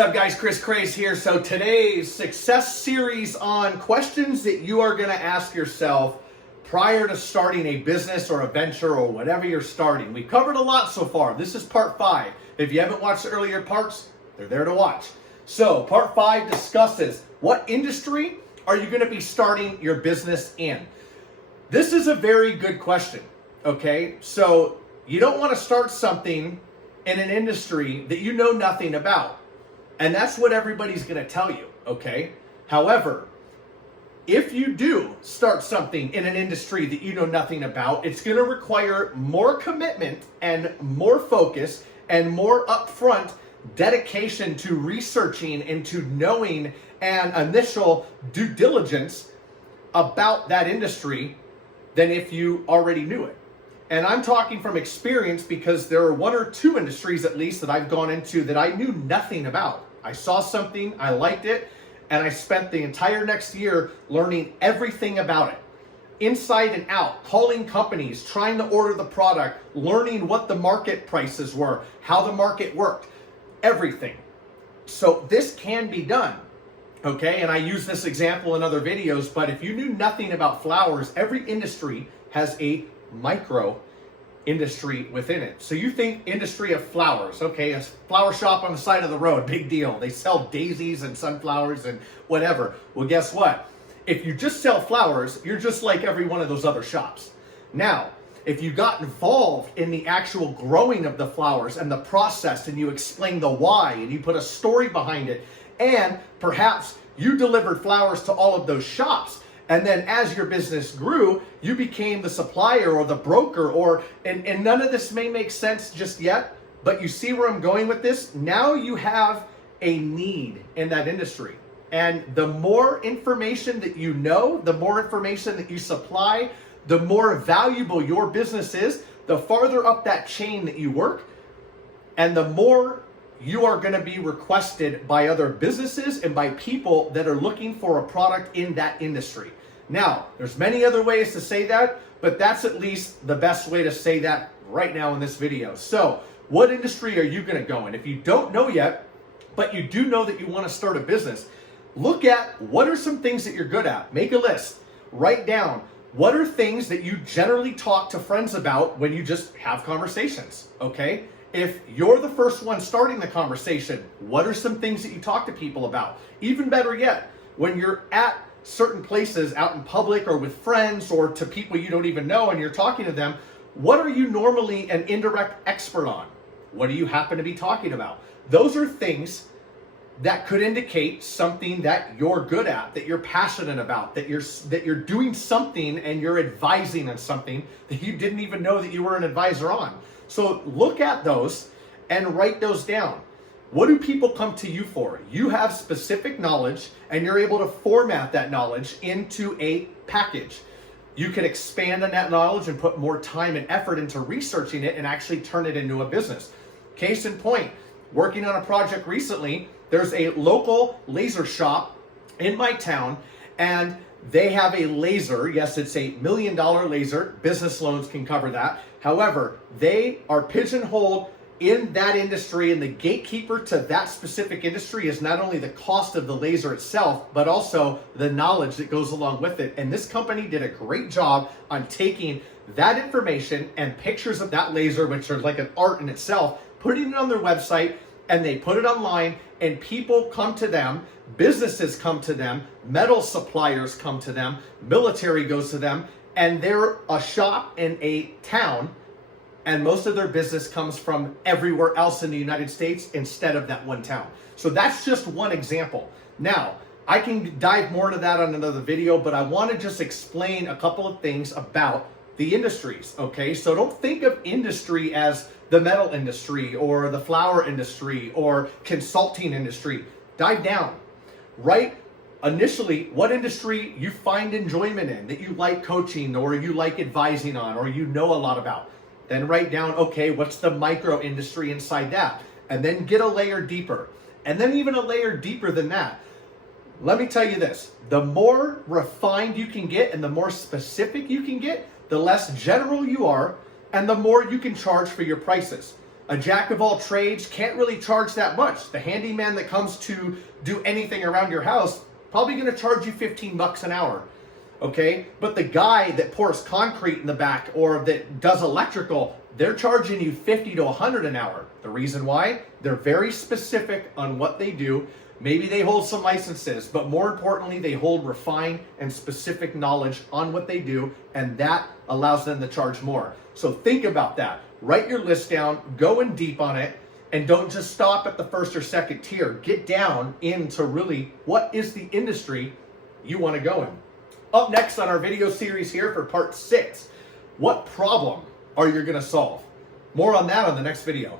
up, guys? Kris here. So today's success series on questions that you are going to ask yourself prior to starting a business or a venture or whatever you're starting. We covered a lot so far. This is part 5. If you haven't watched the earlier parts, they're there to watch. So part 5 discusses what industry are you going to be starting your business in? This is a very good question, okay? So you don't want to start something in an industry that you know nothing about. And that's what everybody's going to tell you, okay? However, if you do start something in an industry that you know nothing about, it's going to require more commitment and more focus and more upfront dedication to researching and to knowing and initial due diligence about that industry than if you already knew it. And I'm talking from experience because there are 1 or 2 industries at least that I've gone into that I knew nothing about. I saw something, I liked it, and I spent the entire next year learning everything about it. Inside and out, calling companies, trying to order the product, learning what the market prices were, how the market worked, everything. So this can be done, okay? And I use this example in other videos, but if you knew nothing about flowers, every industry has a micro industry within it. So you think industry of flowers, okay, a flower shop on the side of the road, big deal. They sell daisies and sunflowers and whatever. Well, guess what? If you just sell flowers, you're just like every one of those other shops. Now, if you got involved in the actual growing of the flowers and the process, and you explain the why, and you put a story behind it, and perhaps you delivered flowers to all of those shops, and then as your business grew, you became the supplier or the broker, and none of this may make sense just yet, but you see where I'm going with this? Now you have a need in that industry. And the more information that you know, the more information that you supply, the more valuable your business is, the farther up that chain that you work, and the more you are going to be requested by other businesses and by people that are looking for a product in that industry. Now, there's many other ways to say that, but that's at least the best way to say that right now in this video. So, what industry are you going to go in? If you don't know yet, but you do know that you want to start a business, look at what are some things that you're good at. Make a list. Write down what are things that you generally talk to friends about when you just have conversations, okay? If you're the first one starting the conversation, what are some things that you talk to people about? Even better yet, when you're at certain places out in public or with friends or to people you don't even know and you're talking to them, what are you normally an indirect expert on? What do you happen to be talking about? Those are things that could indicate something that you're good at, that you're passionate about, that you're doing something and you're advising on something that you didn't even know that you were an advisor on. So look at those and write those down. What do people come to you for? You have specific knowledge and you're able to format that knowledge into a package. You can expand on that knowledge and put more time and effort into researching it and actually turn it into a business. Case in point, working on a project recently, there's a local laser shop in my town and they have a laser. Yes, it's a $1 million laser. Business loans can cover that. However, they are pigeonholed in that industry, and the gatekeeper to that specific industry is not only the cost of the laser itself, but also the knowledge that goes along with it. And this company did a great job on taking that information and pictures of that laser, which are like an art in itself, putting it on their website, and they put it online, and people come to them, businesses come to them, metal suppliers come to them, military goes to them, and they're a shop in a town, and most of their business comes from everywhere else in the United States instead of that one town. So that's just one example. Now, I can dive more into that on another video, but I want to just explain a couple of things about the industries, okay? So don't think of industry as the metal industry or the flower industry or consulting industry. Dive down. Write initially what industry you find enjoyment in, that you like coaching or you like advising on or you know a lot about. Then write down, okay, what's the micro industry inside that? And then get a layer deeper. And then even a layer deeper than that. Let me tell you this, the more refined you can get and the more specific you can get, the less general you are and the more you can charge for your prices. A jack of all trades can't really charge that much. The handyman that comes to do anything around your house, probably gonna charge you 15 bucks an hour. Okay, but the guy that pours concrete in the back or that does electrical, they're charging you 50 to 100 an hour. The reason why? They're very specific on what they do. Maybe they hold some licenses, but more importantly, they hold refined and specific knowledge on what they do, and that allows them to charge more. So think about that. Write your list down, go in deep on it, and don't just stop at the first or second tier. Get down into really what is the industry you want to go in. Up next on our video series here for part 6, what problem are you going to solve? More on that on the next video.